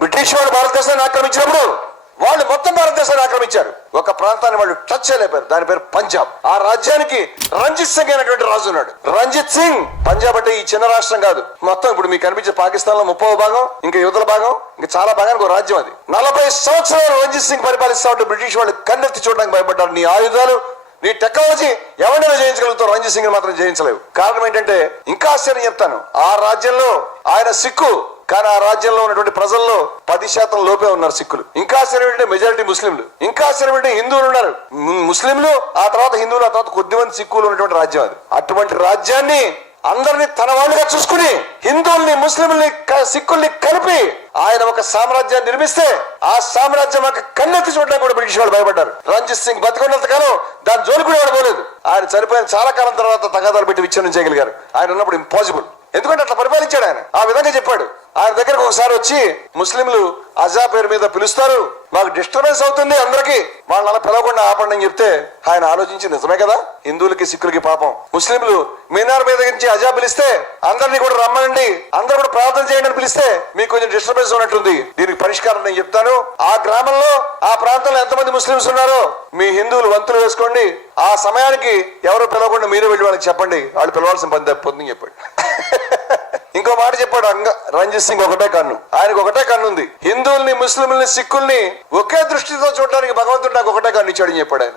British వాళ్ళు భారతదేశాన్ని ఆక్రమించినప్పుడు వాళ్ళు మొత్తం భారతదేశాన్ని ఆక్రమించారు. ఒక ప్రాంతాన్ని వాళ్ళు టచ్ చేయలేపారు దాని పేరు పంజాబ్. ఆ రాజ్యానికి రంజిత్ సింగ్ అనేటువంటి రాజు ఉన్నాడు. రంజిత్ సింగ్ పంజాబ్ అంటే ఈ చిన్న రాష్ట్రం కాదు. మొత్తం ఇప్పుడు మీకు కనిపించే పాకిస్తాన్లో ముప్పై భాగం ఇంకా యువతల భాగం ఇంకా చాలా భాగానికి ఒక రాజ్యం అది. నలభై సంవత్సరాలు రంజిత్ సింగ్ పరిపాలిస్తా ఉంటే బ్రిటిష్ వాళ్ళు కన్నెత్తి చూడడానికి భయపడ్డారు. నీ ఆయుధాలు నీ టెక్నాలజీ ఎవరైనా జయించగలుగుతావు రంజిత్ సింగ్ మాత్రం జయించలేవు. కారణం ఏంటంటే ఇంకా ఆశ్చర్యం చెప్తాను. ఆ రాజ్యంలో ఆయన సిక్కు కానీ ఆ రాజ్యంలో ఉన్నటువంటి ప్రజల్లో పది శాతం లోపే ఉన్నారు సిక్కులు. ఇంకా ఆశ్చర్యం మెజారిటీ ముస్లింలు. ఇంకా ఆశ్చర్యం హిందువులు ఉన్నారు. ముస్లింలు ఆ తర్వాత హిందువులు ఆ తర్వాత కొద్ది మంది సిక్కులు ఉన్నటువంటి రాజ్యం అది. అటువంటి రాజ్యాన్ని అందరినీ తన వాళ్ళుగా చూసుకుని హిందువుల్ని ముస్లింల్ని క- సిక్కుల్ని కలిపి ఆయన ఒక సామ్రాజ్యాన్ని నిర్మిస్తే ఆ సామ్రాజ్యం ఒక కన్నెత్తి చూడడానికి కూడా బ్రిటిష్ వాళ్ళు భయపడ్డారు. రంజిత్ సింగ్ బతికున్నంత కాలం దాని జోలి కూడా వాడు పోలేదు. ఆయన చనిపోయిన చాలా కాలం తర్వాత తగాదాలు పెట్టి విచ్ఛిన్నం చేయగలిగారు. ఆయన ఉన్నప్పుడు ఇంపాసిబుల్ ఎందుకంటే అట్లా పరిపాలించాడు ఆయన. ఆ విధంగా చెప్పాడు. ఆయన దగ్గరకు ఒకసారి వచ్చి ముస్లింలు అజా పేరు మీద పిలుస్తారు. మాకు డిస్టర్బెన్స్ అవుతుంది అందరికి. వాళ్ళని అలా పిలవకుండా ఆపండి అని చెప్తే ఆయన ఆలోచించి నిజమే కదా? హిందువులకి సిక్కులకి పాపం. ముస్లింలు మీనార్ మీద నుంచి అజా పిలిస్తే అందరినీ కూడా రమ్మనండి అందరూ కూడా ప్రార్థన చేయండి అని పిలిస్తే మీకు కొంచెం డిస్టర్బెన్స్ ఉన్నట్టుంది. దీనికి పరిష్కారం నేను చెప్తాను. ఆ గ్రామంలో ఆ ప్రాంతంలో ఎంతమంది ముస్లింస్ ఉన్నారో మీ హిందువులు వంతులు వేసుకోండి. ఆ సమయానికి ఎవరు పిలవకుండా మీరే వెళ్ళి వాళ్ళకి చెప్పండి. వాళ్ళు పిలవాల్సిన పని తప్పుందని చెప్పండి. ఇంకో మాట చెప్పాడు అంగ రంజిత్ సింగ్ ఒకటే కన్ను. ఆయనకు ఒకటే కన్ను ఉంది హిందువుల్ని ముస్లింలని సిక్కుల్ని ఒకే దృష్టితో చూడడానికి భగవంతుడు నాకు ఒకటే కన్ను ఇచ్చాడని చెప్పాడు ఆయన.